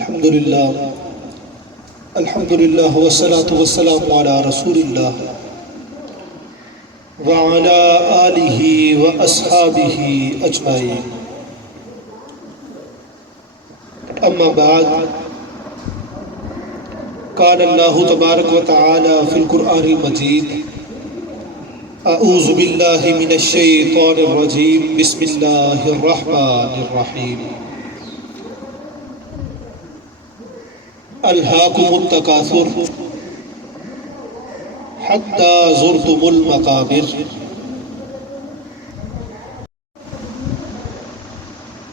الحمد لله والصلاة والسلام على رسول الله وعلى آله وأصحابه أجمعين. أما بعد، قال الله تبارك وتعالى في القرآن المجيد: أعوذ بالله من الشيطان الرجيم، بسم الله الرحمن الرحيم. ألهاكم التكاثر حتى زرتم المقابر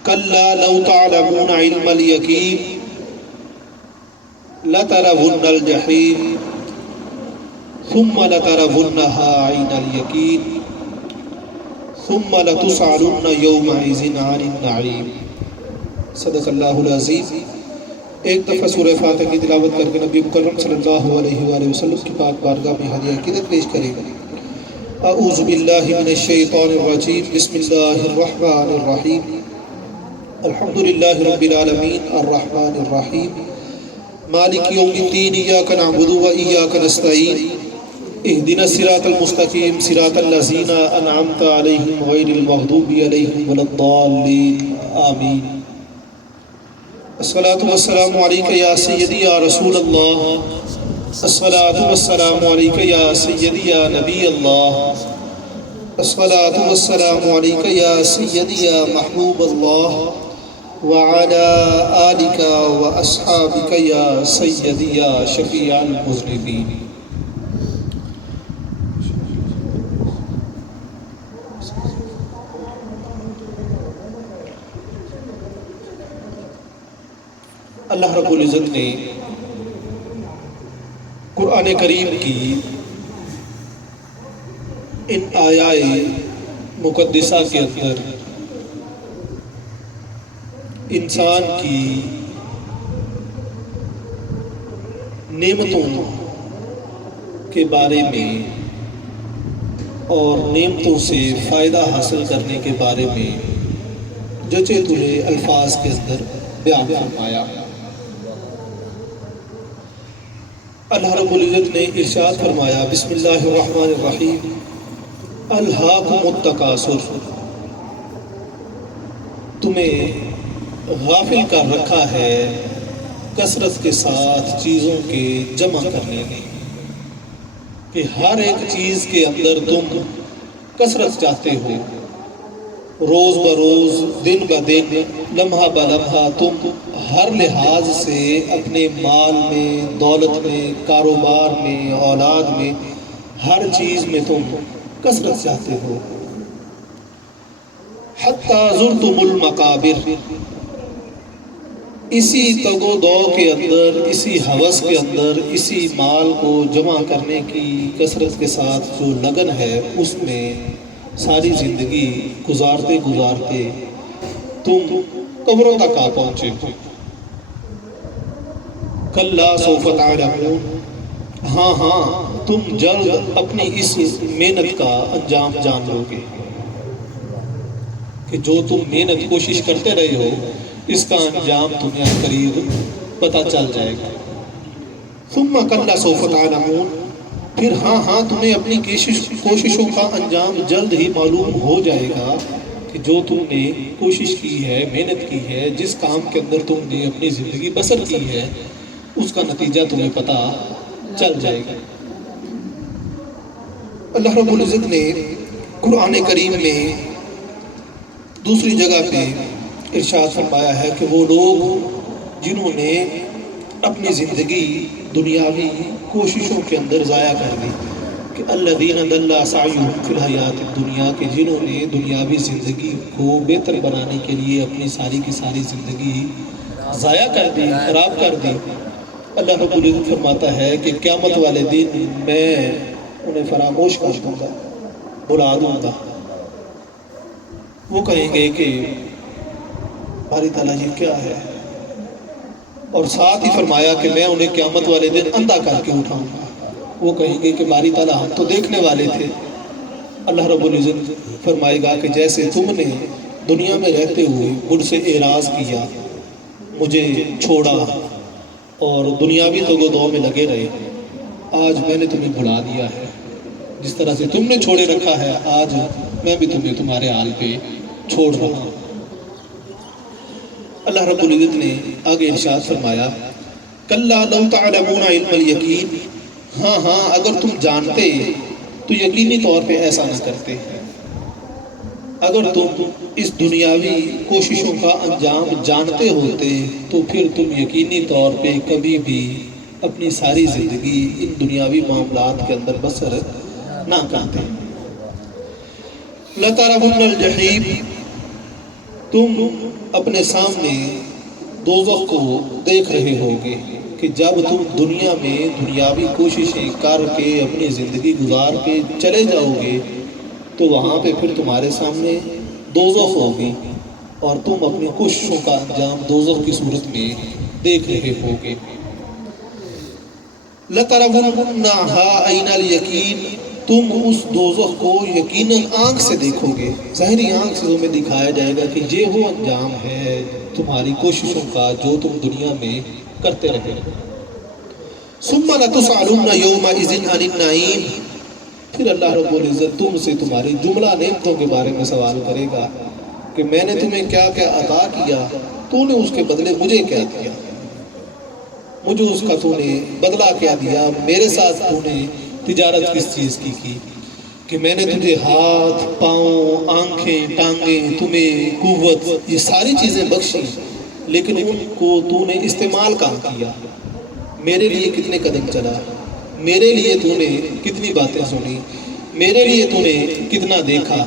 كلا لو تعلمون علم اليقين لترون الجحيم ثم لترونها عين اليقين ثم لتسألن يومئذ عن النعيم. صدق اللہ العظیم. ایک دفعہ سورہ فاتحہ کی تلاوت کر کے نبی مکرم صلی اللہ علیہ وآلہ وسلم کی پاک بارگاہ میں ہدیہ عقیدت پیش کریں. اعوذ باللہ من الشیطان الرجیم، بسم اللہ الرحمن الرحیم. الحمدللہ رب العالمین الرحمن الرحیم مالک یوم الدین، ایاک نعبد و ایاک نستعین، اہدنا الصراط المستقیم صراط الذین انعمت علیہم غیر المغضوب علیہم ولا الضالین، آمین. الصلاة والسلام علیکہ یا سیدی یا رسول اللہ، الصلاة والسلام علیکہ یا سیدی یا نبی اللہ، الصلاة والسلام علیکہ یا سیدی یا محبوب اللہ، وعلى آلک واصحابک یا سیدی یا شفیع المذنبین. اللہ رب العزت نے قرآن کریم کی ان آیات مقدسہ کے اندر انسان کی نعمتوں کے بارے میں اور نعمتوں سے فائدہ حاصل کرنے کے بارے میں جچے تلے الفاظ کے اندر بیان فرمایا. اللہ رب العزت نے ارشاد فرمایا، بسم اللہ الرحمن الرحیم: الہاکم التکاثر، تمہیں غافل کر رکھا ہے کثرت کے ساتھ چیزوں کے جمع کرنے میں، کہ ہر ایک چیز کے اندر تم کثرت چاہتے ہو. روز بروز، دن بدن، لمحہ بلمحہ تم ہر لحاظ سے اپنے مال میں، دولت میں، کاروبار میں، اولاد میں، ہر چیز میں تم کثرت چاہتے ہو. حتی زرتم المقابر، اسی تگ و دو کے اندر، اسی ہوس کے اندر، اسی مال کو جمع کرنے کی کثرت کے ساتھ جو لگن ہے، اس میں ساری زندگی گزارتے گزارتے تم قبروں تک آ پہنچے ہو. کلا سوف تعلمون، ہاں تم جلد اپنی اس محنت کا انجام جان لو گے، کہ جو تم محنت کوشش کرتے رہے ہو اس کا انجام تمہیں قریب پتہ چل جائے گا. ثم کلا سوف تعلمون، پھر ہاں تمہیں اپنی کوششوں کا انجام جلد ہی معلوم ہو جائے گا، کہ جو تم نے کوشش کی ہے، محنت کی ہے، جس کام کے اندر تم نے اپنی زندگی بسر کی ہے، اس کا نتیجہ تمہیں پتہ چل جائے گا. اللہ رب العزت نے قرآن کریم میں دوسری جگہ پہ ارشاد فرمایا ہے کہ وہ لوگ جنہوں نے اپنی زندگی دنیاوی کوششوں کے اندر ضائع کر دی، کہ الذین ضل سعیہم فی الحیات الدنیا، کہ جنہوں نے دنیاوی زندگی کو بہتر بنانے کے لیے اپنی ساری کی ساری زندگی ضائع کر دی، خراب کر دی. اللہ رب العزت فرماتا ہے کہ قیامت والے دن میں انہیں فراموش کر دوں گا، بلا دوں گا. وہ کہیں گے کہ باری تعالیٰ یہ کیا ہے، اور ساتھ ہی فرمایا کہ میں انہیں قیامت والے دن اندھا کر کے اٹھاؤں گا. وہ کہیں گے کہ باری تعالیٰ ہم تو دیکھنے والے تھے. اللہ رب العزت فرمائے گا کہ جیسے تم نے دنیا میں رہتے ہوئے مجھ سے اعراض کیا، مجھے چھوڑا اور دنیاوی تگ-و-دو میں لگے رہے، آج میں نے تمہیں بھلا دیا ہے، جس طرح سے تم نے چھوڑے رکھا ہے آج میں بھی تمہیں تمہارے حال پہ چھوڑ رہا ہوں۔ اللہ رب العزت نے آگے ارشاد فرمایا کَلَّا لَوْ تَعْلَمُونَ عِلْمَ الْيَقِينِ، ہاں اگر تم جانتے تو یقینی طور پہ ایسا نہ کرتے۔ اگر تم اس دنیاوی کوششوں کا انجام جانتے ہوتے تو پھر تم یقینی طور پہ کبھی بھی اپنی ساری زندگی ان دنیاوی معاملات کے اندر بسر نہ کرتے۔ لَتَرَوُنَّ الْجَحِيمَ، تم اپنے سامنے دوزخ کو دیکھ رہے ہوگے کہ جب تم دنیا میں دنیاوی کوششیں کر کے اپنی زندگی گزار کے چلے جاؤ گے تو وہاں پہ پھر تمہارے سامنے دوزخ ہوگی اور تم اپنی کوششوں کا انجام دوزخ کی صورت میں دیکھ رہے ہوگے۔ لَتَرَوُنَّهَا عَيْنَ الْيَقِينِ، تم اس دوزخ کو یقیناً آنکھ سے دیکھو گے، ظاہری آنکھ سے تمہیں دکھایا جائے گا کہ یہ وہ انجام ہے تمہاری کوششوں کا جو تم دنیا میں کرتے رہے۔ ثُمَّ لَتُسْأَلُنَّ يَوْمَئِذٍ عَنِ النَّعِيمِ، پھر اللہ رب العزت تم سے تمہاری جملہ نعمتوں کے بارے میں سوال کرے گا کہ میں نے تمہیں کیا کیا عطا کیا، تو نے اس کے بدلے مجھے کیا دیا، مجھے اس کا تو نے بدلہ کیا دیا، میرے ساتھ تو نے تجارت کس چیز کی کہ میں نے تجھے ہاتھ، پاؤں، آنکھیں، ٹانگیں، تمہیں قوت، یہ ساری چیزیں بخشی، لیکن ان کو تو نے استعمال کہاں کیا، میرے لیے کتنے قدم چلا، میرے لیے تو نے کتنی باتیں سنی، میرے لیے تو نے کتنا دیکھا،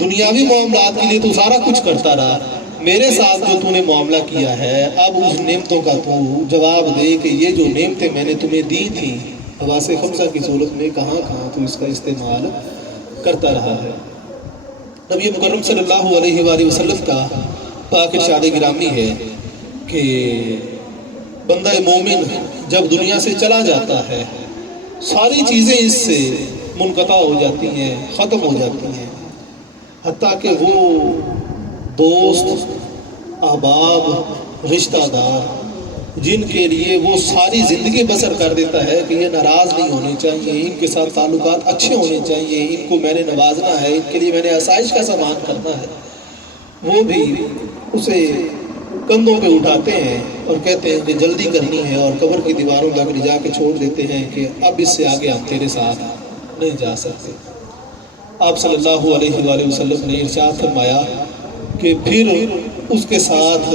دنیاوی معاملات کے لیے تو سارا کچھ کرتا رہا، میرے ساتھ جو تو نے معاملہ کیا ہے اب اس نعمتوں کا تو جواب دے کہ یہ جو نعمتیں میں نے تمہیں دی تھیں حواس خمسہ کی صورت میں کہاں تو اس کا استعمال کرتا رہا ہے۔ نبی مکرم صلی اللہ علیہ وآلہ وسلم کا پاک ارشاد گرامی ہے کہ بندہ مومن جب دنیا سے چلا جاتا ہے ساری چیزیں اس سے منقطع ہو جاتی ہیں، ختم ہو جاتی ہیں، حتیٰ کہ وہ دوست، احباب، رشتہ دار جن کے لیے وہ ساری زندگی بسر کر دیتا ہے کہ یہ ناراض نہیں ہونے چاہیے، ان کے ساتھ تعلقات اچھے ہونے چاہیے، ان کو میں نے نوازنا ہے، ان کے لیے میں نے آسائش کا سامان کرنا ہے، وہ بھی اسے کندھوں پہ اٹھاتے ہیں اور کہتے ہیں کہ جلدی کرنی ہے اور قبر کی دیواروں تک لے جا کے چھوڑ دیتے ہیں کہ اب اس سے آگے ہم تیرے ساتھ نہیں جا سکتے۔ آپ صلی اللہ علیہ وآلہ وسلم نے ارشاد فرمایا کہ پھر اس کے ساتھ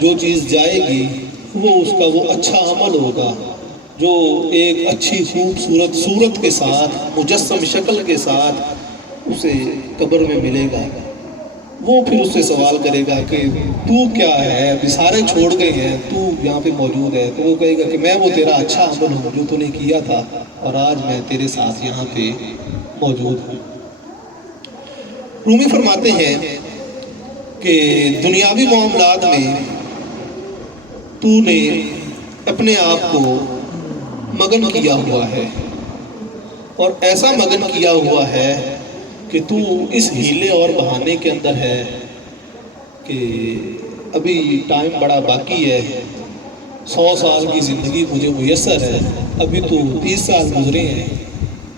جو چیز جائے گی وہ اس کا وہ اچھا عمل ہوگا جو ایک اچھی خوبصورت صورت کے ساتھ مجسم شکل کے ساتھ اسے قبر میں ملے گا۔ وہ پھر اس سے سوال کرے گا کہ تو کیا ہے، ابھی سارے چھوڑ گئے ہیں، تو یہاں پہ موجود ہے، تو وہ کہے گا کہ میں وہ تیرا اچھا عمل ہوں جو تو نے کیا تھا اور آج میں تیرے ساتھ یہاں پہ موجود ہوں۔ رومی فرماتے ہیں کہ دنیاوی معاملات میں تو نے اپنے آپ کو مگن کیا ہوا ہے اور ایسا مگن کیا ہوا ہے کہ تو اس ہیلے اور بہانے کے اندر ہے کہ ابھی ٹائم بڑا باقی ہے، 100 سال کی زندگی مجھے میسر ہے، ابھی تو 30 سال گزرے ہیں،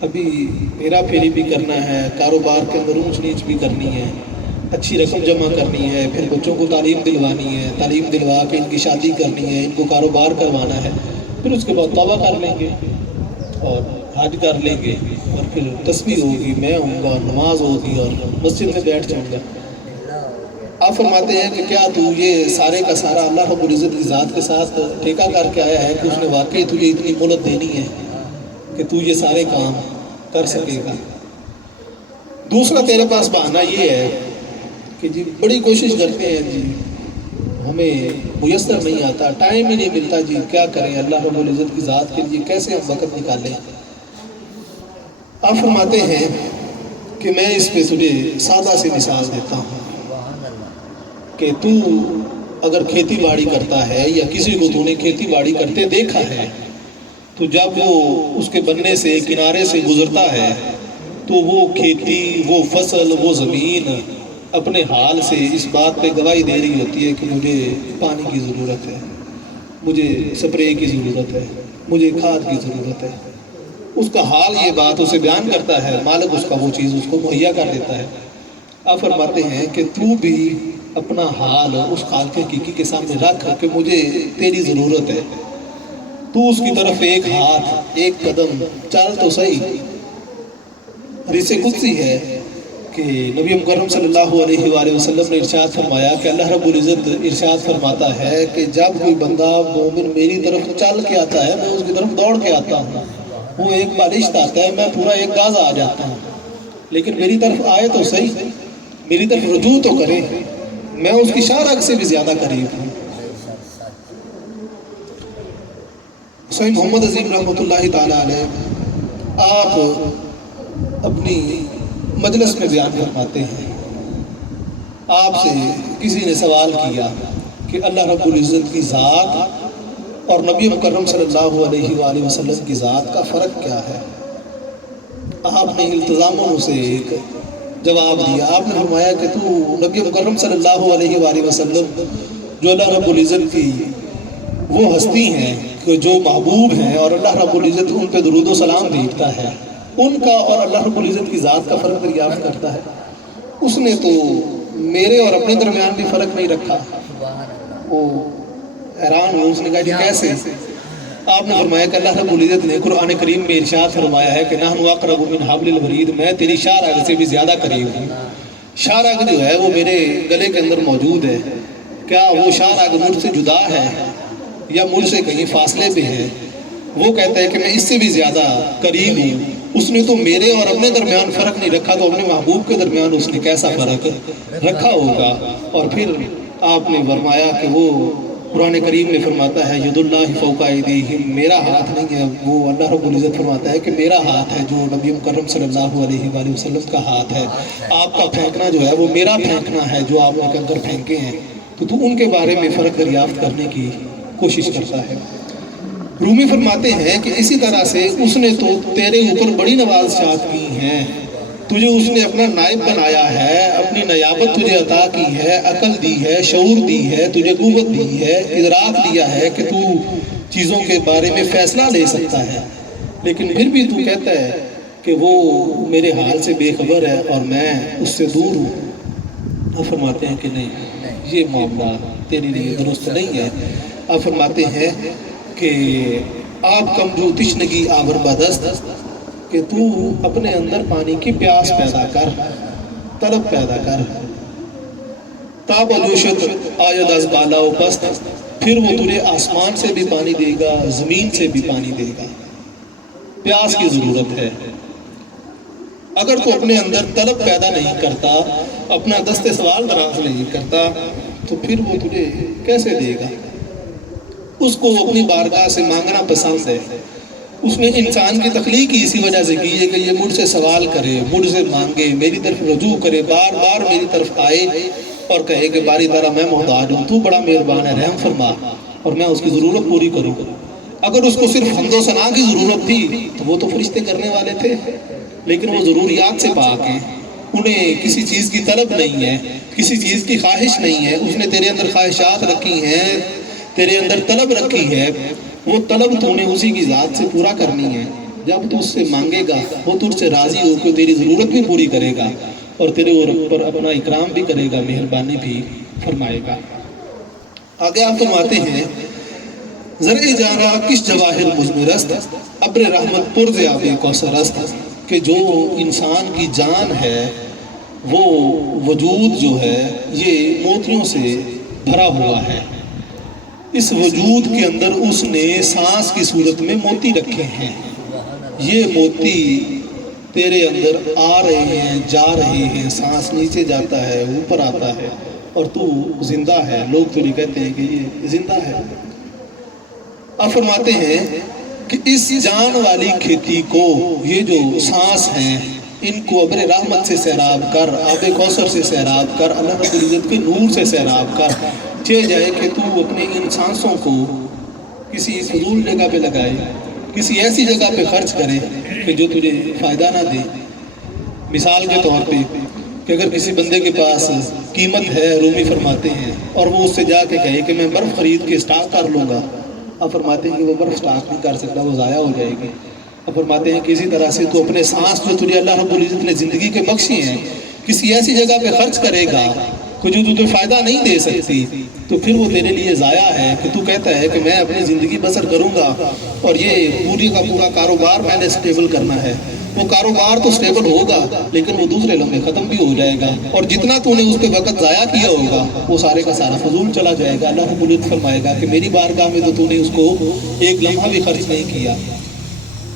ابھی ہیرا پھیری بھی کرنا ہے، کاروبار کے اندر اونچ نیچ بھی کرنی ہے، اچھی رقم جمع کرنی ہے، پھر بچوں کو تعلیم دلوانی ہے، تعلیم دلوا کے ان کی شادی کرنی ہے، ان کو کاروبار کروانا ہے، پھر اس کے بعد توبہ کر لیں گے اور حج کر لیں گے اور پھر تسبیح ہوگی، میں ہوں گا، نماز ہوگی اور مسجد میں بیٹھ جاؤں گا۔ آپ فرماتے ہیں کہ کیا تو یہ سارے کا سارا اللہ رب العزت کی ذات کے ساتھ ٹھیکہ کر کے آیا ہے کہ اس نے واقعی تجھے اتنی مہلت دینی ہے کہ تو یہ سارے کام کر سکے گا؟ دوسرا تیرے پاس بہانہ یہ ہے کہ جی بڑی کوشش کرتے ہیں جی ہمیں میسر نہیں آتا، ٹائم ہی نہیں ملتا، جی کیا کریں، اللہ رب العزت کی ذات کے لیے کیسے ہم وقت نکالیں؟ آپ فرماتے ہیں کہ میں اس پہ تجھے سادہ سی مثال دیتا ہوں کہ تو اگر کھیتی باڑی کرتا ہے یا کسی کو تو نے کھیتی باڑی کرتے دیکھا ہے تو جب وہ اس کے بننے سے کنارے سے گزرتا ہے تو وہ کھیتی، وہ فصل، وہ زمین اپنے حال سے اس بات پہ گواہی دے رہی ہوتی ہے کہ مجھے پانی کی ضرورت ہے، مجھے سپرے کی ضرورت ہے، مجھے کھاد کی ضرورت ہے، اس کا حال یہ بات اسے بیان کرتا ہے، مالک اس کا وہ چیز اس کو مہیا کر دیتا ہے۔ آپ فرماتے ہیں کہ تو بھی اپنا حال اس خالق حقیقی کے سامنے رکھ کہ مجھے تیری ضرورت ہے، تو اس کی طرف ایک ہاتھ ایک قدم چل تو صحیح۔ حدیث قدسی ہے کہ نبی مکرم صلی اللہ علیہ وآلہ وسلم نے ارشاد فرمایا کہ اللہ رب العزت ارشاد فرماتا ہے کہ جب کوئی بندہ مومن میری طرف چل کے آتا ہے میں اس کی طرف دوڑ کے آتا ہوں، وہ ایک بالشت آتا ہے میں پورا ایک گاز آ جاتا ہوں، لیکن میری طرف آئے تو صحیح، میری طرف رجوع تو کرے، میں اس کی شارک سے بھی زیادہ قریب ہوں۔ سید محمد عظیم رحمۃ اللہ تعالیٰ علیہ آپ اپنی مجلس میں بیان فرماتے ہیں، آپ سے کسی نے سوال کیا کہ اللہ رب العزت کی ذات اور نبی مکرم صلی اللہ علیہ وآلہ وسلم کی ذات کا فرق کیا ہے؟ آپ نے التزاموں سے ایک جواب دیا، آپ نے فرمایا کہ تو نبی مکرم صلی اللہ علیہ وآلہ وسلم جو اللہ رب العزت کی وہ ہستی ہیں کہ جو محبوب ہیں اور اللہ رب العزت ان پہ درود و سلام بھیجتا ہے، ان کا اور اللہ رب العزت کی ذات کا فرق دریافت کرتا ہے۔ اس نے تو میرے اور اپنے درمیان بھی فرق نہیں رکھا، وہ حیران ہو، اس نے کہا جی کیسے؟ آپ نے فرمایا کہ اللہ رب العزت نے قرآن کریم میں ارشاد فرمایا ہے کہ نحن اقرب من حبل الورید، میں تیری شارگ سے بھی زیادہ قریب ہوں۔ شارگ جو ہے وہ میرے گلے کے اندر موجود ہے، کیا وہ شارگ مجھ سے جدا ہے یا مجھ سے کہیں فاصلے پہ ہے؟ وہ کہتا ہے کہ میں اس سے بھی زیادہ قریب ہوں۔ اس نے تو میرے اور اپنے درمیان فرق نہیں رکھا، تو اپنے محبوب کے درمیان اس نے کیسا فرق رکھا ہوگا؟ اور پھر آپ نے فرمایا کہ وہ قرآن کریم میں فرماتا ہے ید اللہ فوق ایدیہم، میرا ہاتھ نہیں ہے، وہ اللہ رب العزت فرماتا ہے کہ میرا ہاتھ ہے جو نبی مکرم صلی اللہ علیہ وآلہ وسلم کا ہاتھ ہے، آپ کا پھینکنا جو ہے وہ میرا پھینکنا ہے جو آپ نے کنکر پھینکے ہیں، تو ان کے بارے میں فرق دریافت کرنے کی کوشش کرتا ہے۔ رومی فرماتے ہیں کہ اسی طرح سے اس نے تو تیرے اوپر بڑی نوازشات کی ہیں، تجھے اس نے اپنا نائب بنایا ہے، اپنی نیابت تجھے عطا کی ہے، عقل دی ہے، شعور دی ہے، تجھے قوت دی ہے، ادراک دیا ہے کہ تو چیزوں کے بارے میں فیصلہ لے سکتا ہے، لیکن پھر بھی تو کہتا ہے کہ وہ میرے حال سے بے خبر ہے اور میں اس سے دور ہوں۔ آپ فرماتے ہیں کہ نہیں، یہ معاملہ تیرے لیے درست نہیں ہے۔ آپ فرماتے ہیں کہ آپ کم جو تشنگی آور بدست، کہ تو اپنے اندر پانی کی پیاس پیدا کر، طلب پیدا کر، تاب جوشت آید از بالا و پست، پھر وہ تجھے آسمان سے بھی پانی دے گا، زمین سے بھی پانی دے گا۔ پیاس کی ضرورت ہے، اگر تو اپنے اندر طلب پیدا نہیں کرتا، اپنا دست سوال دراز نہیں کرتا، تو پھر وہ تجھے کیسے دے گا؟ اس کو اپنی بارگاہ سے مانگنا پسند ہے۔ اس نے انسان کی تخلیق ہی اسی وجہ سے کی ہے کہ یہ مجھ سے سوال کرے، مجھ سے مانگے، میری طرف رجوع کرے، بار بار میری طرف آئے اور کہے کہ باری تعالیٰ میں محتاج ہوں، تو بڑا مہربان ہے، رحم فرما اور میں اس کی ضرورت پوری کروں۔ اگر اس کو صرف حمد و ثنا کی ضرورت تھی تو وہ تو فرشتے کرنے والے تھے، لیکن وہ ضروریات سے پاک ہیں، انہیں کسی چیز کی طلب نہیں ہے، کسی چیز کی خواہش نہیں ہے۔ اس نے تیرے اندر خواہشات رکھی ہیں، تیرے اندر طلب رکھی ہے، وہ طلب تو نے اسی کی ذات سے پورا کرنی ہے۔ جب تو اس سے مانگے گا وہ تجھ سے راضی ہو کے تیری ضرورت بھی پوری کرے گا اور تیرے اوپر اپنا اکرام بھی کرے گا، مہربانی بھی فرمائے گا۔ آگے آپ فرماتے ہیں زرع جانا کس جواہر مزمرست، ابر رحمت پرز آب کوثرست، کہ جو انسان کی جان ہے وہ وجود جو ہے یہ موتیوں سے بھرا ہوا ہے، اس وجود کے اندر اس نے سانس کی صورت میں موتی رکھے ہیں، یہ موتی تیرے اندر آ رہے ہیں، جا رہے ہیں، سانس نیچے جاتا ہے، اوپر آتا ہے اور تو زندہ ہے، لوگ تجھے کہتے ہیں کہ یہ زندہ ہے۔ آپ فرماتے ہیں کہ اس جان والی کھیتی کو یہ جو سانس ہیں ان کو ابر رحمت سے سیراب کر، آب کوثر سے سیراب کر، اللہ رب العزت کے نور سے سیراب کر، چاہے جائے کہ تو اپنے ان سانسوں کو کسی فضول جگہ پہ لگائے، کسی ایسی جگہ پہ خرچ کرے کہ جو تجھے فائدہ نہ دے۔ مثال کے طور پہ کہ اگر کسی بندے کے پاس قیمت ہے، رومی فرماتے ہیں، اور وہ اس سے جا کے کہے کہ میں برف خرید کے اسٹاک کر لوں گا، اب فرماتے ہیں کہ وہ برف اسٹاک نہیں کر سکتا، وہ ضائع ہو جائے گی۔ اب فرماتے ہیں کہ اسی طرح سے تو اپنے سانس جو تجھے اللہ رب العزت نے زندگی کے بخشی ہیں کسی ایسی جگہ پہ خرچ کرے گا کہ جو تجھے فائدہ نہیں دے سکتی، تو پھر وہ تیرے لیے ضائع ہے کہ تو کہتا ہے کہ میں اپنی زندگی بسر کروں گا اور یہ پوری کا پورا کاروبار میں نے سٹیبل کرنا ہے۔ وہ کاروبار تو سٹیبل ہوگا لیکن وہ دوسرے لمحے ختم بھی ہو جائے گا، اور جتنا تو نے اس پہ وقت ضائع کیا ہوگا وہ سارے کا سارا فضول چلا جائے گا۔ اللہ رب العزت فرمائے گا کہ میری بارگاہ میں تو نے اس کو ایک لمحہ بھی خرچ نہیں کیا۔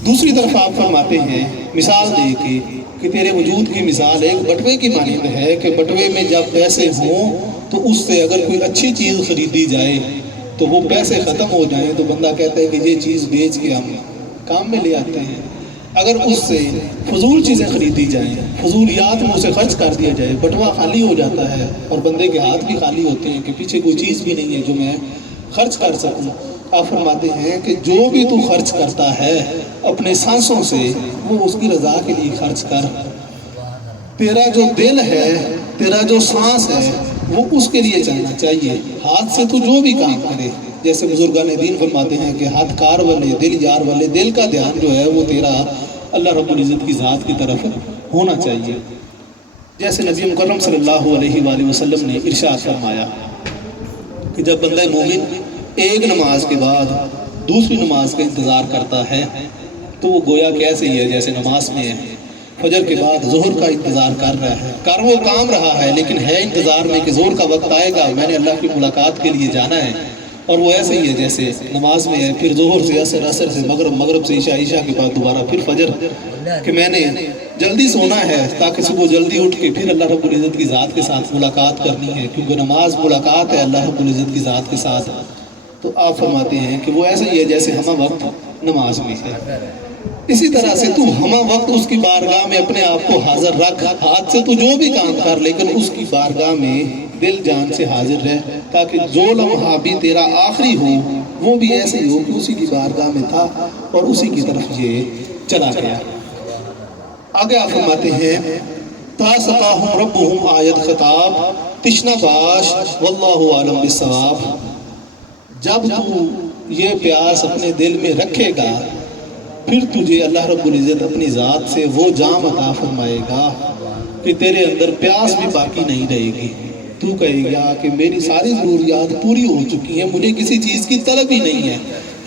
دوسری طرف آپ فرماتے ہیں مثال دے کے کہ تیرے وجود کی مثال ایک بٹوے کی مانند ہے کہ بٹوے میں جب پیسے ہوں تو اس سے اگر کوئی اچھی چیز خریدی جائے تو وہ پیسے ختم ہو جائیں تو بندہ کہتا ہے کہ یہ چیز بیچ کے ہم کام میں لے آتے ہیں۔ اگر اس سے فضول چیزیں خریدی جائیں، فضولیات میں اسے خرچ کر دیا جائے، بٹوا خالی ہو جاتا ہے اور بندے کے ہاتھ بھی خالی ہوتے ہیں کہ پیچھے کوئی چیز بھی نہیں ہے جو میں خرچ کر سکوں۔ آپ فرماتے ہیں کہ جو بھی تو خرچ کرتا ہے اپنے سانسوں سے وہ اس کی رضا کے لیے خرچ کر۔ تیرا جو دل ہے، تیرا جو سانس ہے وہ اس کے لیے چلنا چاہیے۔ ہاتھ سے تو جو بھی کام کرے، جیسے بزرگان دین فرماتے ہیں کہ ہاتھ کار والے دل یار والے، دل کا دھیان جو ہے وہ تیرا اللہ رب العزت کی ذات کی طرف ہونا چاہیے۔ جیسے نبی مکرم صلی اللہ علیہ وآلہ وسلم نے ارشاد فرمایا کہ جب بندہ مومن ایک نماز کے بعد دوسری نماز کا انتظار کرتا ہے تو وہ گویا کہ ایسے ہی ہے جیسے نماز میں ہے، فجر کے بعد ظہر کا انتظار کر رہا ہے، کر وہ کام رہا ہے لیکن ہے انتظار میں کہ ظہر کا وقت آئے گا، میں نے اللہ کی ملاقات کے لیے جانا ہے، اور وہ ایسے ہی ہے جیسے نماز میں ہے، پھر ظہر سے عصر، عصر سے مغرب، مغرب سے عشاء، عشاء کے بعد دوبارہ پھر فجر، کہ میں نے جلدی سونا ہے تاکہ صبح جلدی اٹھ کے پھر اللہ رب العزت کی ذات کے ساتھ ملاقات کرنی ہے، کیونکہ نماز ملاقات ہے اللہ رب العزت کی ذات کے ساتھ۔ تو آپ فرماتے ہیں کہ وہ ایسا ہی ہے جیسے ہمہ وقت نماز میں ہے، اسی طرح سے تو ہمہ وقت اس کی بارگاہ میں اپنے آپ کو حاضر رکھ، ہاتھ سے تو جو بھی کام کر لیکن اس کی بارگاہ میں دل جان سے حاضر رہ، تاکہ جو لمحہ بھی تیرا آخری ہو وہ بھی ایسے ہی ہو کہ اسی کی بارگاہ میں تھا اور اسی کی طرف یہ چلا گیا۔ آگے آپ فرماتے ہیں تا سقاہم ربہم آیت خطاب تشنہ باش واللہ عالم بالصواب۔ جب تو یہ پیاس اپنے دل میں رکھے گا پھر تجھے اللہ رب العزت اپنی ذات سے وہ جام عطا فرمائے گا کہ تیرے اندر پیاس بھی باقی نہیں رہے گی۔ تو کہے گا کہ میری ساری ضروریات پوری ہو چکی ہیں، مجھے کسی چیز کی طلب ہی نہیں ہے،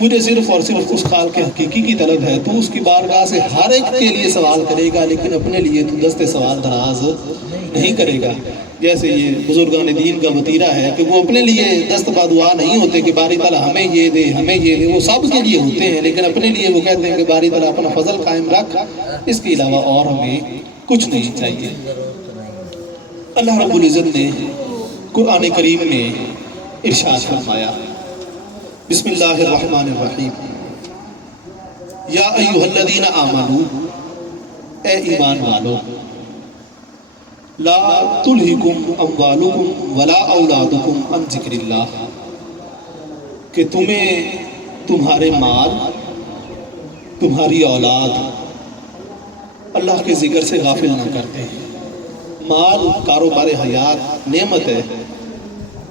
مجھے صرف اور صرف اس خالق حقیقی کی طلب ہے۔ تو اس کی بارگاہ سے ہر ایک کے لیے سوال کرے گا لیکن اپنے لیے تو دست سوال دراز نہیں کرے گا۔ جیسے یہ بزرگان دین کا وطیرہ ہے کہ وہ اپنے لیے دست بدعا نہیں ہوتے کہ باری تعالیٰ ہمیں یہ دے ہمیں یہ دے، وہ سب کے لیے ہوتے ہیں لیکن اپنے لیے وہ کہتے ہیں کہ باری تعالیٰ اپنا فضل قائم رکھ، اس کے علاوہ اور ہمیں کچھ نہیں چاہیے۔ اللہ رب العزت نے قرآن کریم میں ارشاد فرمایا، بسم اللہ الرحمن الرحیم، یا ایھا الذین آمنوا، اے ایمان والو، لا تلہکم اموالکم ولا اولادکم عن ذکر اللہ، کہ تمہیں تمہارے مال تمہاری اولاد اللہ کے ذکر سے غافل نہ کرتے ہیں۔ مال کاروبار حیات نعمت ہے،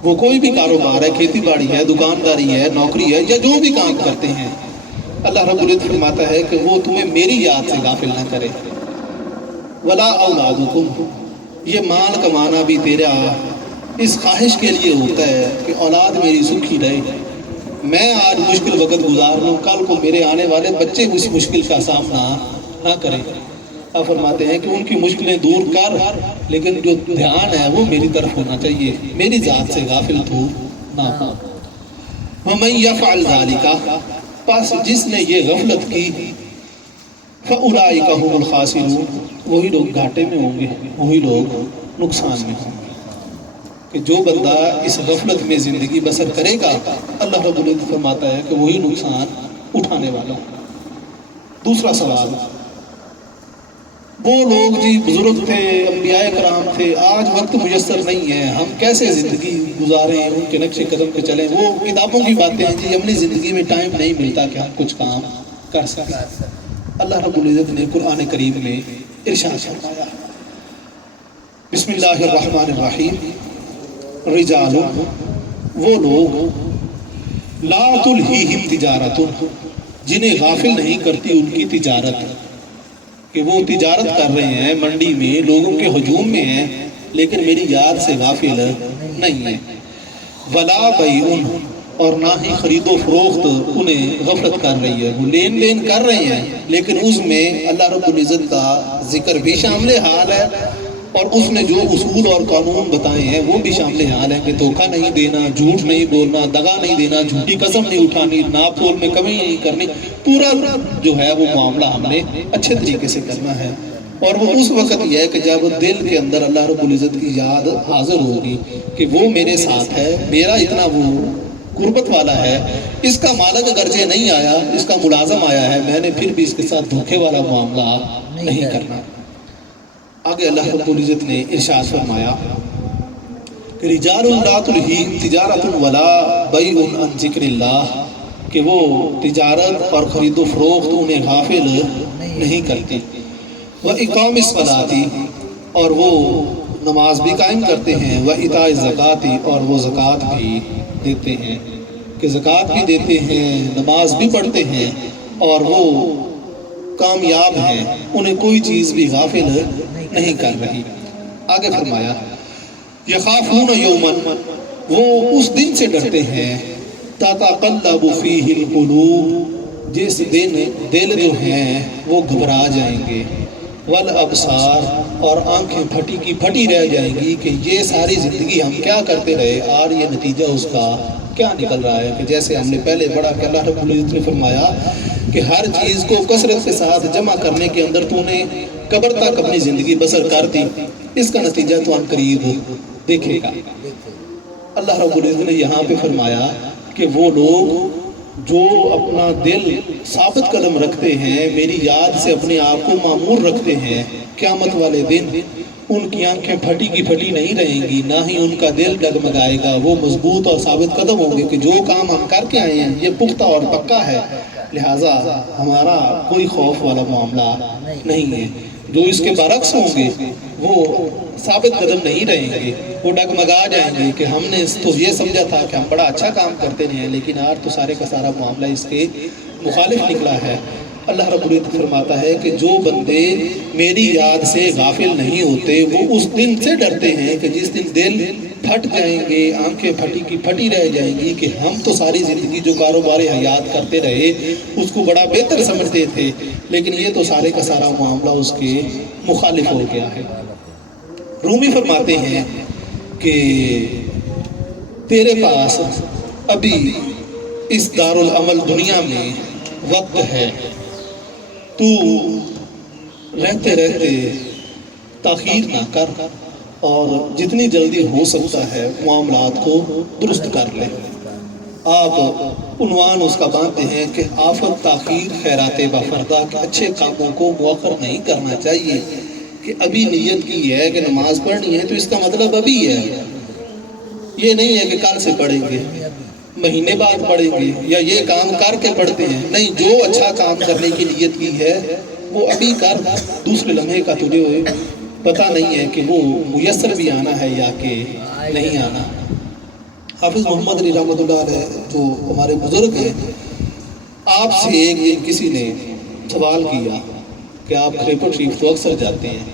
وہ کوئی بھی کاروبار ہے، کھیتی باڑی ہے، دکانداری ہے، نوکری ہے، یا جو بھی کام کرتے ہیں، اللہ رب العزت فرماتا ہے کہ وہ تمہیں میری یاد سے غافل نہ کرے۔ ولا اولادکم، یہ مال کمانا بھی تیرا اس خواہش کے لیے ہوتا ہے کہ اولاد میری سکھی رہے، میں آج مشکل وقت گزار لوں، کل کو میرے آنے والے بچے اس مشکل کا سامنا نہ کریں۔ آپ فرماتے ہیں کہ ان کی مشکلیں دور کر لیکن جو دھیان ہے وہ میری طرف ہونا چاہیے، میری ذات سے غافل تو نہ ہو۔ وَمَن يَفْعَلْ ذَلِكَ، پس جس نے یہ غفلت کی، فَأُولَٰئِكَ هُمُ الْخَاسِرُونَ، وہی لوگ گھاٹے میں ہوں گے، وہی لوگ نقصان میں ہوں گے۔ کہ جو بندہ اس غفلت میں زندگی بسر کرے گا اللہ رب العزت فرماتا ہے کہ وہی نقصان اٹھانے والا۔ دوسرا سوال، وہ لوگ جی بزرگ تھے، انبیاء کرام تھے، آج وقت میسر نہیں ہے، ہم کیسے زندگی گزاریں، ان کے نقش قدم پہ چلیں؟ وہ کتابوں کی باتیں ہیں جی، اپنی زندگی میں ٹائم نہیں ملتا کہ ہم کچھ کام کر سکیں۔ اللہ رب العزت نے قرآن کریم میں ارشاد فرمایا، بسم اللہ الرحمن الرحیم. رجال، وہ لوگ لا تلہیہم تجارت، جنہیں غافل نہیں کرتی ان کی تجارت، کہ وہ تجارت کر رہے ہیں منڈی میں، لوگوں کے ہجوم میں ہیں، لیکن میری یاد سے غافل نہیں ہے. ولا بیع، اور نہ ہی خرید و فروخت انہیں غفلت کر رہی ہے، وہ لین دین کر رہے ہیں لیکن اس میں اللہ رب العزت کا ذکر بھی شامل حال ہے، اور اس نے جو اصول اور قانون بتائے ہیں وہ بھی شامل حال ہے کہ دھوکہ نہیں دینا، جھوٹ نہیں بولنا، دغا نہیں دینا، جھوٹی قسم نہیں اٹھانی، ناپ تول میں کمی نہیں کرنی. پورا جو ہے وہ معاملہ ہم نے اچھے طریقے سے کرنا ہے. اور وہ اس وقت یہ ہے کہ جب دل کے اندر اللہ رب العزت کی یاد حاضر ہوگی کہ وہ میرے ساتھ ہے، میرا اتنا وہ قربت والا ہے، اس کا مالک اگرچہ نہیں آیا، اس کا ملازم آیا ہے، میں نے پھر بھی اس کے ساتھ دھوکے والا معاملہ نہیں کرنا. آگے اللہ رب العزت نے ارشاد فرمایا کہ رجال لا تلہیہم تجارت ولا بیع عن ذکر اللہ، کہ وہ تجارت اور خرید و فروخت انہیں غافل نہیں کرتی. وَإِقَامِ الصَّلَاةِ، اور وہ نماز بھی قائم کرتے ہیں، وَإِتَاءِ الزَّکَاةِ، اور وہ زکوٰۃ بھی دیتے ہیں، کہ زکوٰۃ بھی دیتے ہیں، نماز بھی پڑھتے ہیں، اور وہ کامیاب ہیں، انہیں کوئی چیز بھی غافل نہیں کر رہی. آگے فرمایا یخافون یوما، وہ اس دن سے ڈرتے ہیں، تتقلب فیہ القلوب، جس دن دل جو ہیں وہ گھبرا جائیں گے، والابصار، اور آنکھیں پھٹی کی پھٹی رہ جائیں گی کہ یہ ساری زندگی ہم کیا کرتے رہے اور یہ نتیجہ اس کا کیا نکل رہا ہے. کہ جیسے ہم نے پہلے پڑھا کہ اللہ رب العزت نے فرمایا کہ ہر چیز کو کثرت کے ساتھ جمع کرنے کے اندر تو نے قبر تک اپنی زندگی بسر کر دی، اس کا نتیجہ تو ان قریب دیکھے گا. اللہ رب العزت نے یہاں پہ فرمایا کہ وہ لوگ جو اپنا دل ثابت قدم رکھتے ہیں، میری یاد سے اپنے آپ کو معمور رکھتے ہیں، قیامت والے دن ان کی آنکھیں پھٹی کی پھٹی نہیں رہیں گی، نہ ہی ان کا دل ڈگمگائے گا. وہ مضبوط اور ثابت قدم ہوں گے کہ جو کام ہم کر کے آئے ہیں یہ پختہ اور پکا ہے، لہٰذا ہمارا کوئی خوف والا معاملہ نہیں ہے. جو اس کے برعکس ہوں گے وہ ثابت قدم نہیں رہیں گے، وہ ڈگمگا جائیں گے کہ ہم نے تو یہ سمجھا تھا کہ ہم بڑا اچھا کام کرتے ہیں، لیکن آج تو سارے کا سارا معاملہ اس کے مخالف نکلا ہے. اللہ رب العزت فرماتا ہے کہ جو بندے میری یاد سے غافل نہیں ہوتے وہ اس دن سے ڈرتے ہیں کہ جس دن دل پھٹ جائیں گے، آنکھیں پھٹی کی پھٹی رہ جائیں گی کہ ہم تو ساری زندگی جو کاروبار حیات کرتے رہے اس کو بڑا بہتر سمجھتے تھے، لیکن یہ تو سارے کا سارا معاملہ اس کے مخالف ہو گیا ہے. رومی فرماتے ہیں کہ تیرے پاس ابھی اس دارالعمل دنیا میں وقت ہے، تو رہتے رہتے تاخیر نہ کر اور جتنی جلدی ہو سکتا ہے معاملات کو درست کر لے. آپ عنوان اس کا باندھتے ہیں کہ آفت تاخیر خیرات بفردہ، کہ اچھے کاموں کو مؤخر نہیں کرنا چاہیے. کہ ابھی نیت کی ہے کہ نماز پڑھنی ہے تو اس کا مطلب ابھی ہے، یہ نہیں ہے کہ کل سے پڑھیں گے، مہینے بعد پڑھیں گے، یا یہ کام کر کے پڑھتے ہیں. نہیں، جو اچھا کام کرنے کی نیت کی ہے وہ ابھی کر، دوسرے لمحے کا تجھے پتہ نہیں ہے کہ وہ میسر بھی آنا ہے یا کہ نہیں آنا. حافظ محمد علی رحمۃ اللہ علیہ جو ہمارے بزرگ ہیں، آپ سے ایک دن کسی نے سوال کیا کہ آپ کھریپر شریف تو اکثر جاتے ہیں،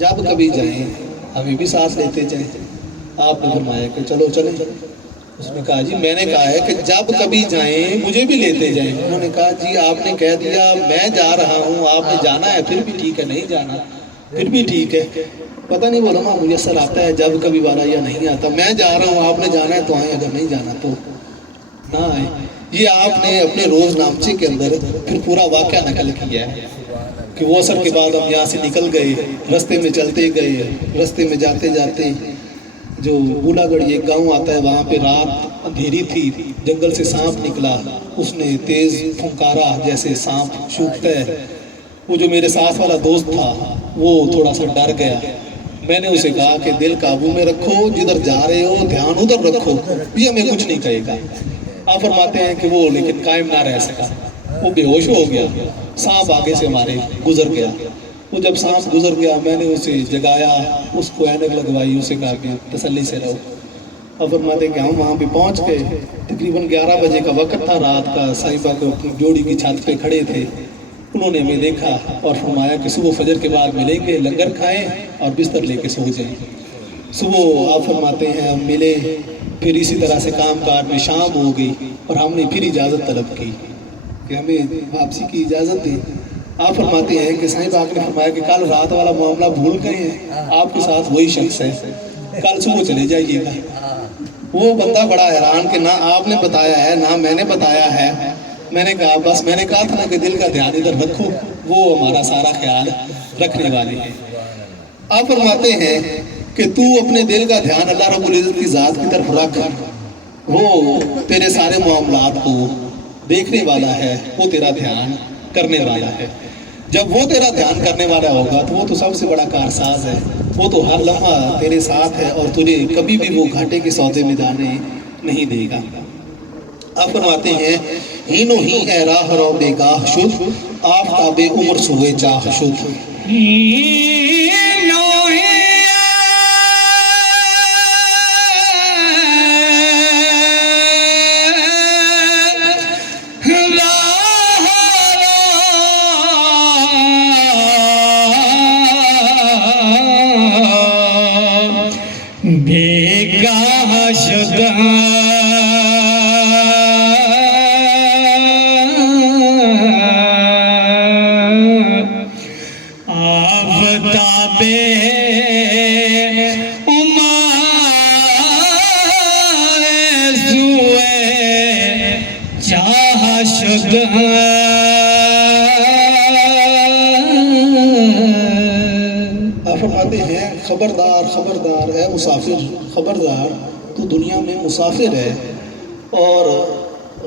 جب کبھی جائیں ہمیں بھی ساتھ لیتے جائیں. آپ نے فرمایا کہ چلو چلیں. اس نے کہا جی میں نے کہا ہے کہ جب کبھی جائیں مجھے بھی لیتے جائیں. انہوں نے کہا جی آپ نے کہہ دیا میں جا رہا ہوں، آپ نے جانا ہے پھر بھی ٹھیک ہے، نہیں جانا پھر بھی ٹھیک ہے. پتہ نہیں وہ لمحہ میسر آتا ہے جب کبھی والا یا نہیں آتا. میں جا رہا ہوں، آپ نے جانا ہے تو آئیں، اگر نہیں جانا تو نہ آئیں. یہ آپ نے اپنے روز نامچے کے اندر پھر پورا واقعہ نقل کیا ہے کہ وہ عصر کے بعد ہم یہاں سے نکل گئے، رستے میں چلتے گئے، رستے میں جاتے جاتے جو بولا گڑھ ایک گاؤں آتا ہے، وہاں پہ رات اندھیری تھی، جنگل سے سانپ نکلا، اس نے تیز پھنکارا جیسے سانپ چوبتا ہے. وہ جو میرے ساتھ والا دوست تھا وہ تھوڑا سا ڈر گیا. میں نے اسے کہا کہ دل قابو میں رکھو، جدھر جا رہے ہو دھیان ادھر رکھو، یہ ہمیں کچھ نہیں کہے گا. آپ فرماتے ہیں کہ وہ لیکن قائم نہ رہ سکا، وہ بے ہوش ہو گیا، سانپ آگے سے ہمارے گزر گیا. وہ جب سانپ گزر گیا میں نے اسے جگایا، اس کو اینک لگوائی، اسے کہا کہ تسلی سے رہو۔ اور فرماتے ہیں کہ ہم وہاں پہ پہنچ گئے، تقریباً 11 بجے کا وقت تھا رات کا، صاحبہ کو اپنی جوڑی کی چھت پہ کھڑے تھے، انہوں نے ہمیں دیکھا اور فرمایا کہ صبح فجر کے بعد ملیں گے، لنگر کھائیں اور بستر لے کے سو جائیں۔ صبح آپ فرماتے ہیں ہم ملے، پھر اسی طرح سے کام کاج میں شام ہو گئی اور ہم نے پھر اجازت طلب کی کہ ہمیں واپسی کی اجازت دیں۔ آپ فرماتے ہیں کہ صاحب آپ نے فرمایا کہ کل رات والا معاملہ بھول گئے ہیں، آپ کے ساتھ وہی شخص ہے، کل صبح چلے جائیے گا۔ وہ بندہ بڑا حیران کہ نہ آپ نے بتایا ہے نہ میں نے بتایا ہے۔ میں نے کہا بس میں نے کہا تھا کہ دل کا دھیان ادھر رکھو، وہ ہمارا سارا خیال رکھنے والے ہیں۔ آپ فرماتے ہیں کہ تو اپنے دل کا دھیان اللہ رب العزت کی ذات کی طرف رکھ، وہ تیرے سارے معاملات کو دیکھنے والا ہے، وہ تیرا دھیان کرنے والا ہے۔ جب وہ تیرا دھیان کرنے والا ہوگا تو وہ تو سب سے بڑا کارساز ہے، وہ تو ہر لمحہ تیرے ساتھ ہے اور تجھے کبھی بھی وہ گھاٹے کے سودے میں جانے نہیں دے گا۔ آپ فرماتے ہیں ہینو ہی اے راہ رو بے گاہ شد، آفتاب عمر سوئے چاہ شد۔ فرماتے ہیں خبردار خبردار اے مسافر، خبردار تو دنیا میں مسافر ہے اور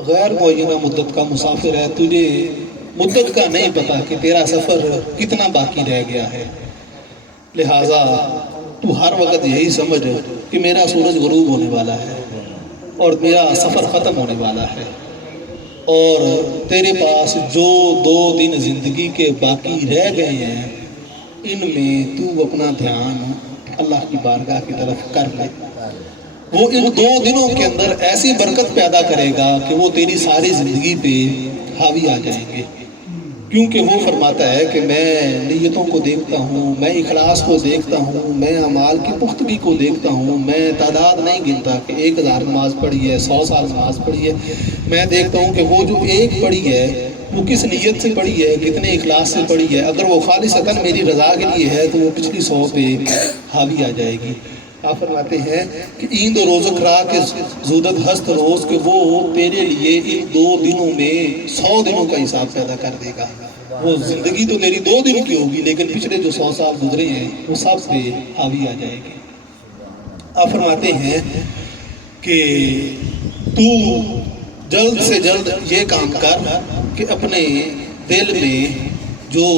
غیر معینہ مدت کا مسافر ہے، تجھے مدت کا نہیں پتا کہ تیرا سفر کتنا باقی رہ گیا ہے، لہٰذا تو ہر وقت یہی سمجھ کہ میرا سورج غروب ہونے والا ہے اور میرا سفر ختم ہونے والا ہے، اور تیرے پاس جو 2 دن زندگی کے باقی رہ گئے ہیں ان میں تو اپنا دھیان اللہ کی بارگاہ کی طرف کر لے۔ وہ ان 2 دنوں کے اندر ایسی برکت پیدا کرے گا کہ وہ تیری ساری زندگی پہ حاوی آ جائیں گے، کیونکہ وہ فرماتا ہے کہ میں نیتوں کو دیکھتا ہوں، میں اخلاص کو دیکھتا ہوں، میں اعمال کی پختگی کو دیکھتا ہوں، میں تعداد نہیں گنتا کہ 1000 نماز پڑھی ہے، 100 سال نماز پڑھی ہے، میں دیکھتا ہوں کہ وہ جو ایک پڑھی ہے وہ کس نیت سے پڑھی ہے، کتنے اخلاص سے پڑھی ہے، اگر وہ خالصتاً میری رضا کے لیے ہے تو وہ پچھلی 100 پہ حاوی آ جائے گی۔ آپ فرماتے ہیں کہ ایند و روزک را کے زودت ہست روز کہ وہ تیرے لیے ان 2 دنوں میں 100 دنوں کا حساب پیدا کر دے گا۔ وہ زندگی تو تیری 2 دن کی ہوگی لیکن پچھلے جو 100 سال گزرے ہیں وہ سب پہ حاوی آ جائے گی۔ آپ فرماتے ہیں کہ تو جلد سے جلد یہ کام کر کہ اپنے دل میں جو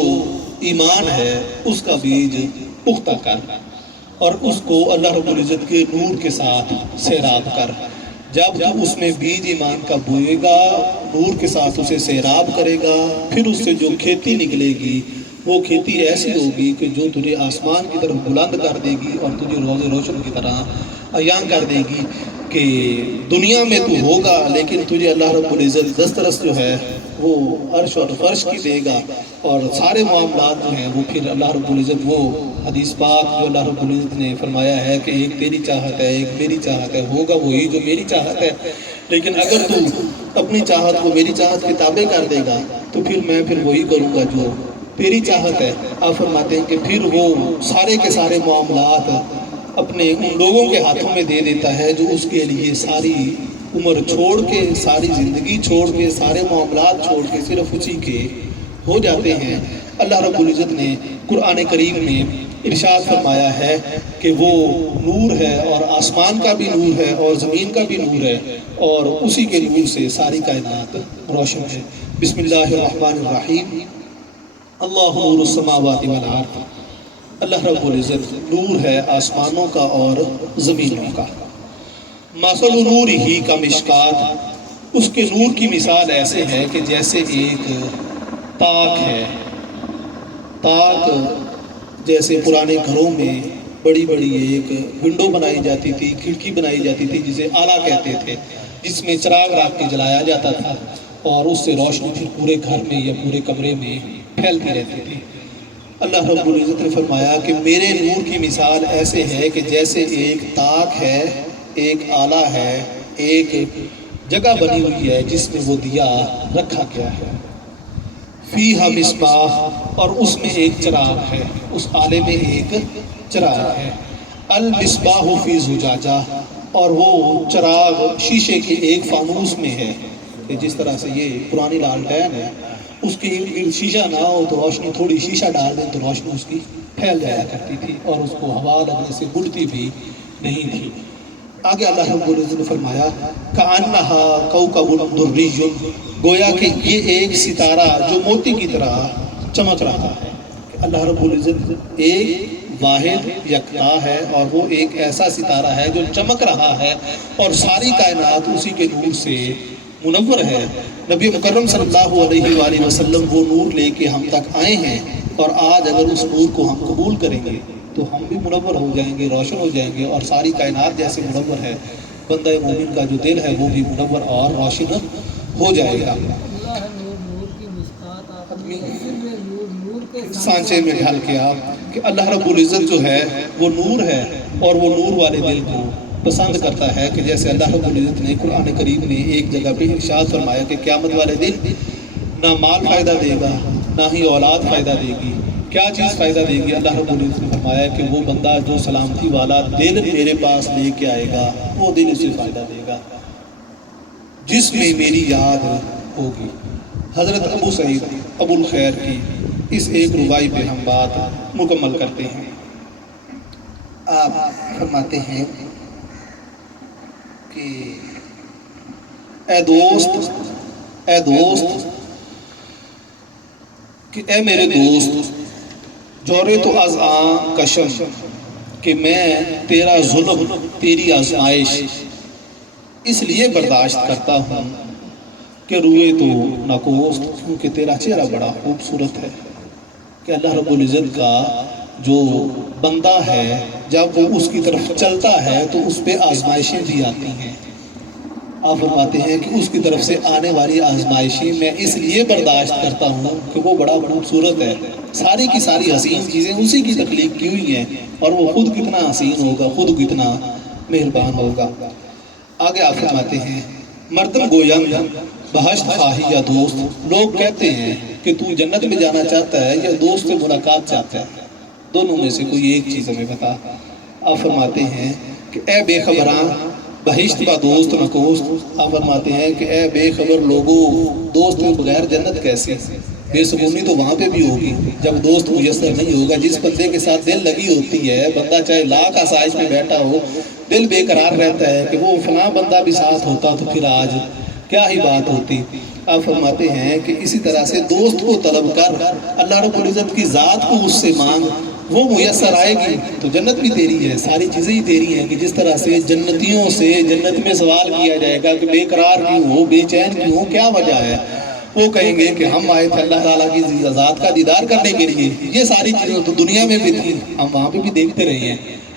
ایمان ہے اس کا بیج پختہ کر اور اس کو اللہ رب العزت کے نور کے ساتھ سیراب کر۔ جب اس میں بیج ایمان کا بوئے گا، نور کے ساتھ اسے سیراب کرے گا، پھر اس سے جو کھیتی نکلے گی وہ کھیتی ایسی ہوگی کہ جو تجھے آسمان کی طرف بلند کر دے گی اور تجھے روز روشن کی طرح عیاں کر دے گی کہ دنیا میں تو ہوگا لیکن تجھے اللہ رب العزت دسترس جو ہے وہ عرش اور فرش کی دے گا، اور سارے معاملات جو ہیں وہ پھر اللہ رب العزت وہ حدیث پاک جو اللہ رب العزت نے فرمایا ہے کہ ایک تیری چاہت ہے ایک میری چاہت ہے، ہوگا وہی جو میری چاہت ہے، لیکن اگر تو اپنی چاہت کو میری چاہت کے تابع کر دے گا تو پھر وہی کروں گا جو تیری چاہت ہے۔ آپ فرماتے ہیں کہ پھر وہ سارے کے سارے معاملات اپنے ان لوگوں کے ہاتھوں میں دے دیتا ہے جو اس کے لیے ساری عمر چھوڑ کے، ساری زندگی چھوڑ کے، سارے معاملات چھوڑ کے صرف اسی کے ہو جاتے ہیں۔ اللہ رب العزت نے قرآن کریم میں ارشاد فرمایا ہے کہ وہ نور ہے اور آسمان کا بھی نور ہے اور زمین کا بھی نور ہے اور اسی کے نور سے ساری کائنات روشن ہے۔ بسم اللہ الرحمن الرحیم۔ اللہ نور السماوات والارض، اللہ رب العزت نور ہے آسمانوں کا اور زمینوں کا۔ مثل نورہ کمشکات، اس کے نور کی مثال ایسے ہے کہ جیسے ایک تاک ہے۔ تاک جیسے پرانے گھروں میں بڑی بڑی ایک ونڈو بنائی جاتی تھی، کھڑکی بنائی جاتی تھی جسے آلہ کہتے تھے، جس میں چراغ رکھ کے جلایا جاتا تھا اور اس سے روشنی پھر پورے گھر میں یا پورے کمرے میں پھیلتی رہتی تھی۔ اللہ رب العزت نے فرمایا کہ میرے نور کی مثال ایسے ہے کہ جیسے ایک تاک ہے، ایک آلہ ہے، ایک جگہ بنی ہوئی ہے جس میں وہ دیا رکھا گیا ہے، فیہا مصباح، اور اس میں ایک چراغ ہے، اس آلے میں ایک چراغ ہے، المصباح فی زجاجہ، اور وہ چراغ شیشے کے ایک فانوس میں ہے، کہ جس طرح سے یہ پرانی لالٹین ہے، اس کے ارد گرد شیشہ نہ ہو تو روشنی تھوڑی شیشہ ڈال دیں تو روشنی اس کی پھیل جایا کرتی تھی اور اس کو ہوا لگنے سے بڑھتی بھی نہیں تھی۔ آگے اللہ رب العزت نے فرمایا کأنہا کوکب دری، گویا کہ یہ ایک ستارہ جو موتی کی طرح چمک رہا ہے۔ اللہ رب العزت ایک واحد یکتا ہے اور وہ ایک ایسا ستارہ ہے جو چمک رہا ہے اور ساری کائنات اسی کے نور سے منور ہے۔ نبی مکرم صلی اللہ علیہ وآلہ وسلم وہ نور لے کے ہم تک آئے ہیں، اور آج اگر اس نور کو ہم قبول کریں گے تو ہم بھی منور ہو جائیں گے، روشن ہو جائیں گے، اور ساری کائنات جیسے منور ہے، بندہ مومن کا جو دل ہے وہ بھی منور اور روشن ہو جائے گا۔ سانچے میں ڈھال کے آپ کہ اللہ رب العزت جو ہے وہ نور ہے، اور وہ نور والے دل کو پسند کرتا ہے، کہ جیسے اللہ رب العزت نے قرآن کریم میں ایک جگہ پہ ارشاد فرمایا کہ قیامت والے دن نہ مال فائدہ دے گا نہ ہی اولاد فائدہ دے گی۔ کیا چیز فائدہ دے گی؟ اللہ رب العزت نے فرمایا کہ وہ بندہ جو سلامتی والا دل میرے پاس لے کے آئے گا وہ دل اسے فائدہ دے گا جس میں میری یاد ہوگی۔ حضرت ابو سعید ابو الخیر کی اس ایک ربائی پہ ہم بات مکمل کرتے ہیں۔ آپ فرماتے ہیں کہ اے دوست کہ اے میرے دوست، جورے تو از آن کشم، کہ میں تیرا ظلم، تیری آزمائش اس لیے برداشت کرتا ہوں کہ روئے تو نکوست، کیونکہ تیرا چہرہ بڑا خوبصورت ہے۔ کہ اللہ رب العزت کا جو بندہ ہے جب وہ اس کی طرف چلتا ہے تو اس پہ آزمائشیں بھی آتی ہیں۔ آپ فرماتے ہیں کہ اس کی طرف سے آنے والی آزمائشیں میں اس لیے برداشت کرتا ہوں کہ وہ بڑا خوبصورت ہے، ساری کی ساری حسین چیزیں اسی کی تخلیق کی ہوئی ہیں، اور وہ خود کتنا حسین ہوگا، خود کتنا مہربان ہوگا۔ آگے آپ فرماتے ہیں مردم گوینگ بہشت خواہی یا دوست، لوگ کہتے ہیں کہ تو جنت میں جانا چاہتا ہے یا دوست سے ملاقات چاہتا ہے، دونوں میں سے کوئی ایک چیز ہمیں بتا۔ آپ فرماتے ہیں کہ اے بے خبراں بہشت با دوست نکوست، آپ فرماتے ہیں کہ اے بے خبر لوگوں، دوست کے بغیر جنت کیسے؟ بے سکونی تو وہاں پہ بھی ہوگی جب دوست میسر نہیں ہوگا۔ جس بندے کے ساتھ دل لگی ہوتی ہے، بندہ چاہے لاکھ آسائش میں بیٹھا ہو، دل بے قرار رہتا ہے کہ وہ فلاں بندہ بھی ساتھ ہوتا تو پھر آج کیا ہی بات ہوتی۔ آپ فرماتے ہیں کہ اسی طرح سے دوست کو طلب کر، اللہ رب العزت کی ذات کو اس سے مانگ، وہ میسر آئے گی تو جنت بھی تیری ہے، ساری چیزیں ہی تیری ہیں۔ کہ جس طرح سے جنتیوں سے جنت میں سوال کیا جائے گا کہ بے قرار کیوں ہو، بے چین کیوں ہو، کیا وجہ ہے؟ وہ کہیں گے کہ ہم آئے تھے اللہ تعالیٰ کی ذات کا دیدار کرنے کے لیے۔ یہ ساری چیزیں تو دنیا میں بھی تھی، ہم وہاں پہ بھی دیکھتے رہے ہیں۔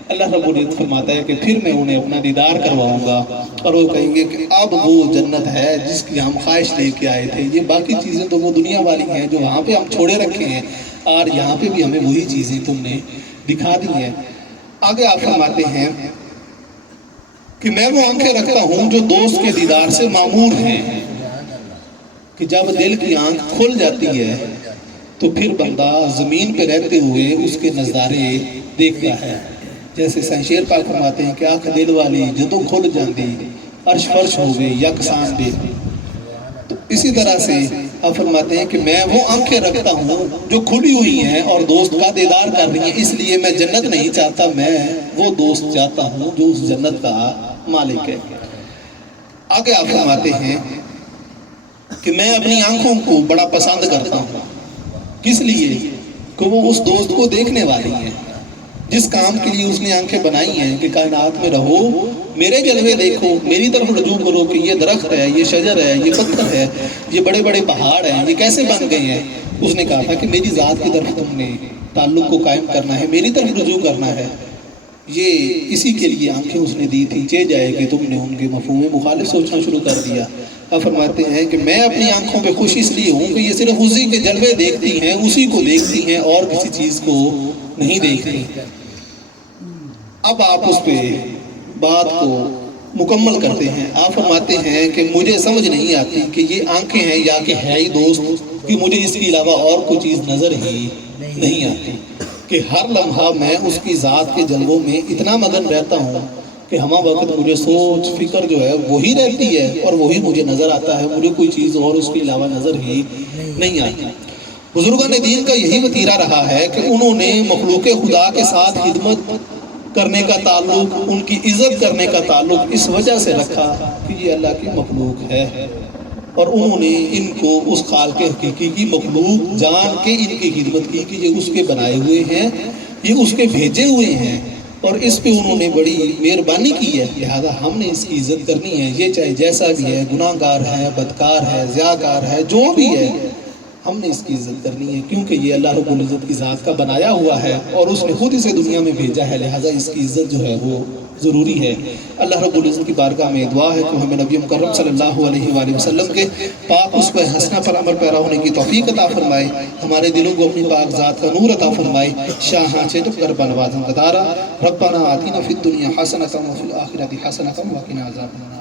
اللہ رب العزت فرماتا ہے کہ پھر میں انہیں اپنا دیدار کرواؤں گا، اور وہ کہیں گے کہ اب وہ جنت ہے جس کی ہم خواہش لے کے آئے تھے۔ یہ باقی چیزیں تو وہ دنیا والی ہیں جو وہاں پہ ہم چھوڑے رکھے ہیں، اور یہاں پہ بھی ہمیں وہی چیزیں تم نے دکھا دی ہیں۔ آگے آپ فرماتے ہیں کہ میں وہ آنکھیں رکھتا ہوں جو دوست کے دیدار سے معمور ہیں، کہ جب دل کی آنکھ کھل جاتی ہے تو پھر بندہ زمین پہ رہتے ہوئے اس کے نظارے دیکھتا ہے۔ جیسے شیر پاک فرماتے ہیں کہ آنکھ دل والی جدوں کھل جاندی، عرش فرش ہوئے یکساں دے۔ تو اسی طرح سے آپ فرماتے ہیں کہ میں وہ آنکھیں رکھتا ہوں جو کھلی ہوئی ہیں اور دوست کا دیدار کر رہی ہیں، اس لیے میں جنت نہیں چاہتا، میں وہ دوست چاہتا ہوں جو اس جنت کا مالک ہے۔ آگے آپ فرماتے ہیں کہ میں اپنی آنکھوں کو بڑا پسند کرتا ہوں، کس لیے؟ کہ وہ اس دوست کو دیکھنے والی ہیں، جس کام کے لیے اس نے آنکھیں بنائی ہیں کہ کائنات میں رہو، میرے جلوے دیکھو، میری طرف رجوع کرو کہ یہ درخت ہے، یہ شجر ہے، یہ پتھر ہے، یہ بڑے بڑے پہاڑ ہیں، یہ کیسے بن گئے ہیں۔ اس نے کہا تھا کہ میری ذات کی طرف تم نے تعلق کو قائم کرنا ہے، میری طرف رجوع کرنا ہے، یہ اسی کے لیے آنکھیں اس نے دی تھی، چہ جائے کہ تم نے ان کے مفہوم مخالف سوچنا شروع کر دیا۔ آپ فرماتے ہیں کہ میں اپنی آنکھوں پہ خوش اس لیے ہوں کہ یہ صرف اسی کے جلوے دیکھتی ہیں، اسی کو دیکھتی ہیں اور کسی چیز کو نہیں دیکھتی۔ اب آپ اس پہ بات کو مکمل کرتے ہیں۔ آپ فرماتے ہیں کہ مجھے سمجھ نہیں آتی کہ یہ آنکھیں ہیں یا کہ ہے ہی دوست، کہ مجھے اس کے علاوہ اور کوئی چیز نظر ہی نہیں آتی، کہ ہر لمحہ میں اس کی ذات کے جلووں میں اتنا مگن رہتا ہوں کہ ہمہ وقت مجھے سوچ فکر جو ہے وہی رہتی ہے اور وہی مجھے نظر آتا ہے، مجھے کوئی چیز اور اس کے علاوہ نظر ہی نہیں آتی۔ بزرگان دین کا یہی وتیرہ رہا ہے کہ انہوں نے مخلوق خدا کے ساتھ خدمت کرنے کا تعلق، ان کی عزت کرنے کا تعلق اس وجہ سے رکھا کہ یہ اللہ کی مخلوق ہے، اور انہوں نے ان کو اس خالق حقیقی کی مخلوق جان کے ان کی خدمت کی کہ یہ اس کے بنائے ہوئے ہیں، یہ اس کے بھیجے ہوئے ہیں، اور اس پہ انہوں نے بڑی مہربانی کی ہے، لہذا ہم نے اس کی عزت کرنی ہے، یہ چاہے جیسا بھی ہے، گناہ گار ہے، بدکار ہے، زیاکار ہے، جو بھی ہے، ہم نے اس کی عزت کرنی ہے، کیونکہ یہ اللہ رب العزت کی ذات کا بنایا ہوا ہے اور اس نے خود اسے دنیا میں بھیجا ہے، لہٰذا اس کی عزت جو ہے وہ ضروری ہے۔ اللہ رب العزت کی بارگاہ میں دعا ہے کہ ہمیں نبی مکرم صلی اللہ علیہ وآلہ وسلم کے پاک اس پہ حسنہ پر عمل پیرا ہونے کی توفیق عطا فرمائے، ہمارے دلوں کو اپنی پاک ذات کا نور عطا فرمائے۔ شاہاں چھٹک کر بنوازم قدارا ربنا آتینا فی الدنیا حسنۃ وفی الآخرۃ حسنۃ وقنا عذاب النار۔